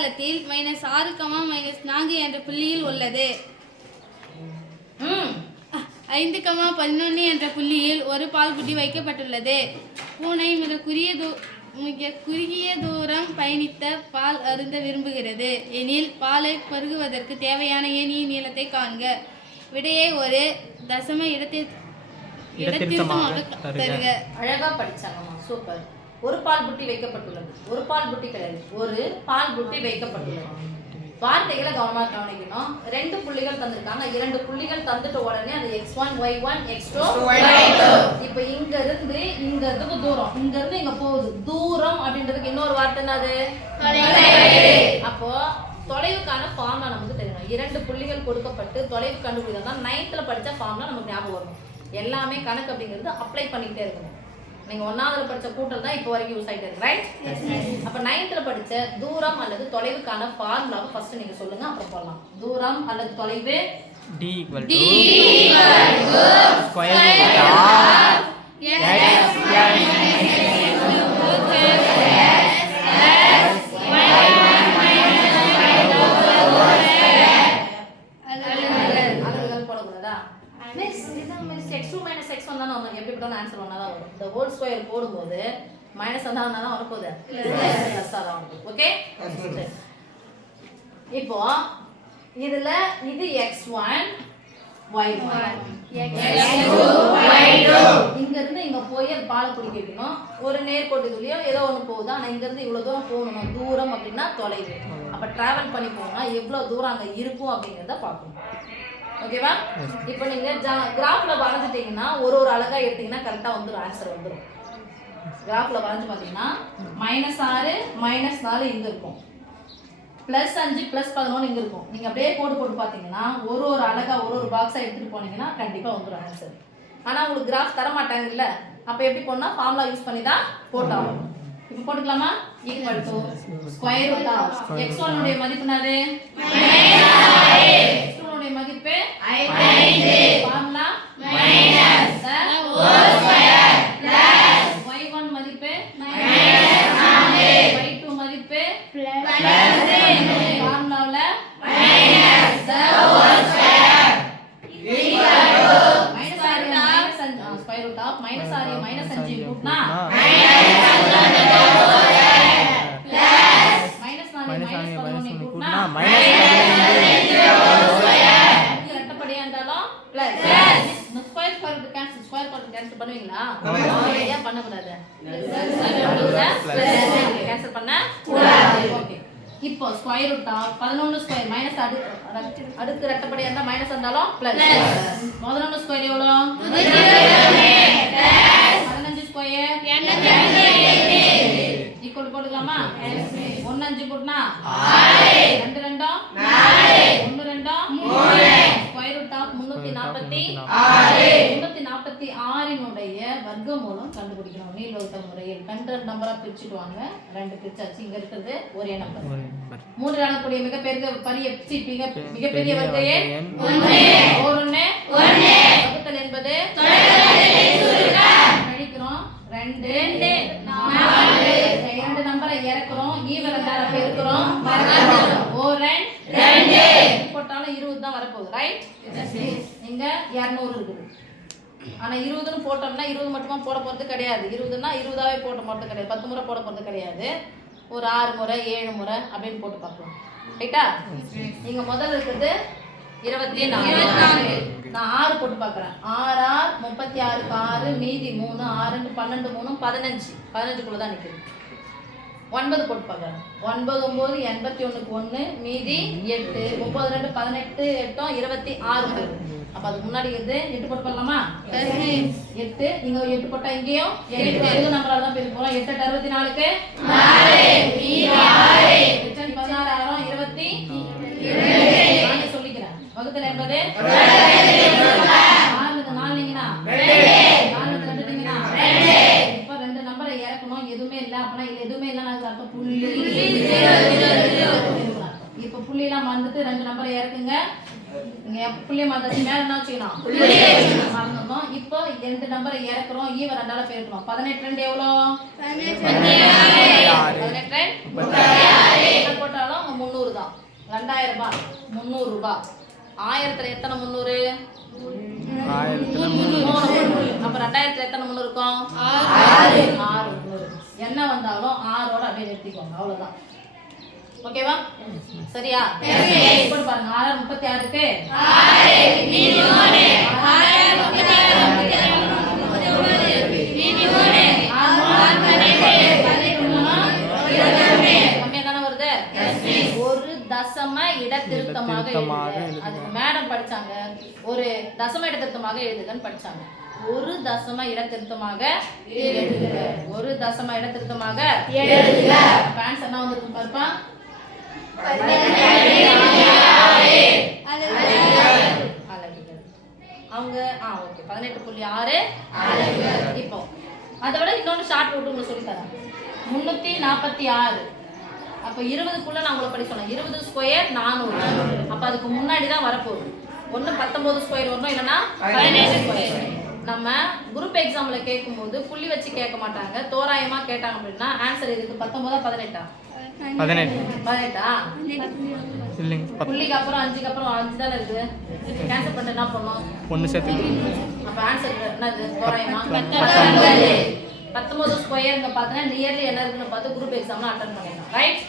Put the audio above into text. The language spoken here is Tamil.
அடையாளத்தில் மைனஸ் ஆறு கமா மைனஸ் நான்கு என்ற புள்ளியில் உள்ளது. ஐந்து கமா பதினொன்று என்ற புள்ளியில் ஒரு பால்குட்டி வைக்கப்பட்டுள்ளது. பூனை மிக குறுகிய தூ மிக குறுகிய தூரம் பயணித்த பால் அருந்த விரும்புகிறது. எனில் பாலை பருகுவதற்கு தேவையான ஏணியின் நீளத்தை காண்க. விடையை ஒரு தசம இடத்தை இடத்திருத்தமாக இடத்திருத்தமாக தருக. தருக. அழகா படிச்சாங்கம்மா. சூப்பர். ஒரு பால் புட்டி வைக்கப்பட்டுள்ளது. ஒரு பால் புட்டி கிடையாது. ஒரு பால் புட்டி வைக்கப்பட்டுள்ளது. வார்த்தைகளை கவனமா கவனிக்கணும். ரெண்டு புள்ளிகள் தந்திருக்காங்க. இரண்டு புள்ளிகள் தந்துட்ட உடனே அது x one y one x two இப்போ இங்க இருந்து இங்க இதுக்கு தூரம். இங்க இருந்து இங்க போகுது. தூரம் அப்படின்றதுக்கு இன்னொரு வார்த்தை என்னது? அப்போ தொலைவுக்கான ஃபார்ம்ல நமக்கு தெரியணும். இரண்டு புள்ளிகள் கொடுக்கப்பட்டு தொலைவு கண்டுபிடிக்கிறது தான் நைன்த்தில் படிச்ச ஃபார்ம்ல நமக்கு ஞாபகம் வரும். எல்லாமே கணக்கு அப்படிங்கிறது அப்ளை பண்ணிக்கிட்டே இருக்கணும். நீங்க ஒன்னாவதுல படிச்ச கூட்டல் தான் இப்போ வரைக்கும் யூஸ் ஆயிட்டு இருக்கு ரைட் அப்ப நைன்த்ல படிச்ச தூரம் அல்லது தொலைவுக்கான ஃபார்முலாவை ஃபர்ஸ்ட் நீங்க சொல்லுங்க அப்புறம் போடலாம். தூரம் அல்லது தொலைவு? D equal to square root of x. Plus இந்த ஹோல் ஸ்கொயர் போடும்போது மைனஸ் வந்தா தான் வரப்போகுது. ப்ளஸ் தான் வரும் ஓகே இப்போ இதுல இது எக்ஸ் ஒன் ஒய் ஒன் இங்க இருந்து இங்க போய் அது பாலை குடிக்க வைக்கணும். ஒரு நேர்கோட்டுக்குள்ளேயோ ஏதோ ஒண்ணு போகுது? ஆனா இங்க இருந்து இவ்வளவு தூரம் போகணும். தூரம் அப்படின்னா தொலைவு. அப்ப டிராவல் பண்ணி போகணும்னா எவ்வளவு தூரம் அங்க இருக்கும் அப்படிங்கறத பார்க்கணும். ஓகேவா இப்போ நீங்க கிராஃப்ல வரைஞ்சிட்டீங்கன்னா ஒரு ஒரு அழகா எடுத்தீங்கன்னா கரெக்டா வந்துடும் ஆன்சர் வந்துடும் கிராஃப்ல வரைஞ்சு பார்த்தீங்கன்னா மைனஸ் ஆறு மைனஸ் நாலு இங்க இருக்கும். ப்ளஸ் அஞ்சு ப்ளஸ் பதினொன்று இங்கே இருக்கும். நீங்கள் அப்படியே போட்டு போட்டு பார்த்தீங்கன்னா ஒரு ஒரு அழகா ஒரு ஒரு பாக்ஸாக எடுத்துகிட்டு போனீங்கன்னா கண்டிப்பாக வந்துடும் ஆன்சர் ஆனால் உங்களுக்கு கிராஃப் தர மாட்டாங்கல்ல அப்போ எப்படி போடணும் ஃபார்முலா யூஸ் பண்ணி தான் போட்டாகும் இப்போ போட்டுக்கலாமா? Equal to square root of x ஒன்னுடைய மதிப்பு என்னது? மதிப்பு? y டூ மதிப்பு? ஃபார்முலாவுல மைனஸ் ஆறு மைனஸ் அஞ்சு. கூட்டினா? மைனஸ் நாலு மைனஸ் பதினொன்று கூட்டினா? Minus plus square square cancel square square cancel பண்ணுவீங்களா? ஏன் பண்ணக்கூடாது. கேன்சல் பண்ண கூடாது. ஓகே இப்போ ஸ்கொயர் ரூட் பதினொன்று ஸ்கொயர் மைனஸ் அடுக்கு அடுக்கு ரெட்டப்படியா இருந்தா மைனஸ் இருந்தாலும் பிளஸ் பதினொன்று ஸ்கொயர் எவ்வளோ? பதினஞ்சு ஸ்கொயர் ஈக்குவல் போட்டுக்கலாமா? ஒன்னு அஞ்சு போட்டுனா? ரெண்டு ரெண்டும் ஒன்னு ரெண்டும் ஸ்கொயர் ரூட் ஆஃப் முன்னூத்தி நாற்பத்தி முன்னூத்தி நாற்பத்தி ஆறினுடைய வர்க்க மூலம் கண்டுபிடிக்கணும். நீள் வகுத்த முறையில். கண்டு நம்பரா பிரிச்சுட்டு வாங்க. ரெண்டு பிரிச்சாச்சு. இங்க இருக்கிறது ஒரே நம்பர் மூன்று அடக்கூடிய மிகப்பெரிய பெரிய மிக மிகப்பெரிய பெரிய வர்க்க எண் வகுத்தல் என்பது கழிக்கிறோம். ரெண்டு. நாலு. இறக்குறோம் ஈவ ரெண்டால பெருக்கிறோம் ஓர் ரெண்டு போட்டாலும் இருபது தான் வரப்போகுது ரைட் இங்க இரநூறு இருக்குது. ஆனா இருபதுன்னு போட்டோம்னா இருபது மட்டுமா போட போறது கிடையாது. இருபதுன்னா இருபதாவே போட போறது கிடையாது. பத்து முறை போட போறது கிடையாது. ஒரு ஆறு முறை ஏழு முறை அப்படின்னு போட்டு பார்க்கலாம். ரைட்டா நீங்க முதல்ல இருக்கிறது இருபத்தி நாலு. நான் ஆறு போட்டு பார்க்குறேன். ஆறு ஆறு முப்பத்தி ஆறுக்கு ஆறு மீதி மூணு ஆறு பன்னெண்டு மூணு பதினஞ்சு. பதினஞ்சுக்குள்ள தான் நிற்குது ஒன்பது போட்டு பார்க்குறேன். ஒன்பது ஒம்பது எண்பத்தி ஒன்றுக்கு ஒன்று மீதி எட்டு. முப்பது ரெண்டு பதினெட்டு எட்டும் இருபத்தி ஆறு போகுது அப்போ அதுக்கு முன்னாடி இருந்து எட்டு போட்டு பார்க்கலாமா? எட்டு. நீங்க எட்டு போட்டா இங்கேயும் எட்டு. நம்பரால தான் பேச எட்டு எட்டு அறுபத்தி நாலுக்கு? எதுவுமே இல்லை அப்படின்னா இது எதுவுமே அதுக்கு அர்த்தம் புள்ளி இப்போ புள்ளிலாம் மறந்துட்டு ரெண்டு நம்பரை இறக்குங்க இங்க புள்ளி மறந்தாச்சு மேல என்ன வச்சுக்கணும்? மறந்துடணும். இப்போ ரெண்டு நம்பரை இறக்குறோம் ஈவ ரெண்டால பெருக்கணும். பதினெட்டு ரெண்டு எவ்வளோ? பதினெட்டு ரெண்டு. என்ன போட்டாலும் ரெண்டாயிரம் ரூபாய். முந்நூறு ரூபாய். ஆயிரத்துல எத்தனை முந்நூறு? முந்நூறு. அப்ப ரெண்டாயிரத்துல எத்தனை முந்நூறு இருக்கும் ஆறு ஆறு முந்நூறு என்ன வந்தாலும் ஆறோட அவ்வளவுதான். ஓகேவா சரியா? போட்டு பாருங்க. ஆறு முப்பத்தி ஆறுக்கு கம்மியா தானே வருது? ஒரு தசம இடத்திருத்தமாக மேடம் படிச்சாங்க. ஒரு தசம இடத்திருத்தமாக எழுதுகன்னு படிச்சாங்க. ஒரு தசம இடத்திருத்தமாக ஒரு தசம இடத்திருத்தமாக ஆன்சர் என்ன வந்திருக்கு பாருப்பா? அவங்க ஆ ஓகே பதினெட்டு புள்ளி ஆறு. இப்போ அதை விட இன்னொன்று ஷார்ட் ரூட் உங்களுக்கு சொல்லி தரேன். முந்நூற்றி நாற்பத்தி ஆறு. அப்போ இருபதுக்குள்ள நான் உங்களை படிக்க சொன்னேன். இருபது ஸ்கொயர் நானூறு. அப்போ அதுக்கு முன்னாடி தான் வரப்போகுது. ஒன்று பத்தொம்போது ஸ்கொயர் வரணும் இல்லைன்னா பதினேழு நம்ம குரூப் எக்ஸாமில் கேட்கும்போது புள்ளி வச்சு கேட்க மாட்டாங்க. தோராயமாக கேட்டாங்க அப்படின்னா ஆன்சர் இதுக்கு பத்தொம்போதா பதினெட்டா? பதினெட்டு. பதினெட்டா? இல்லைங்க புள்ளிக்கு அப்புறம் அஞ்சுக்கு அப்புறம் அஞ்சு தானே இருக்குது? கேன்சல் பண்ணிட்டு என்ன பண்ணோம் ஒன்று சேர்த்து அப்ப ஆன்சர் என்னது? தோராயமா? பத்தொன்பது. பத்தொன்பது. ஸ்கொயர் பார்த்தீங்கன்னா நியர்லி என்ன இருக்குன்னு பார்த்து குரூப் எக்ஸாம்லாம் அட்டன் பண்ணிடலாம். ரைட்.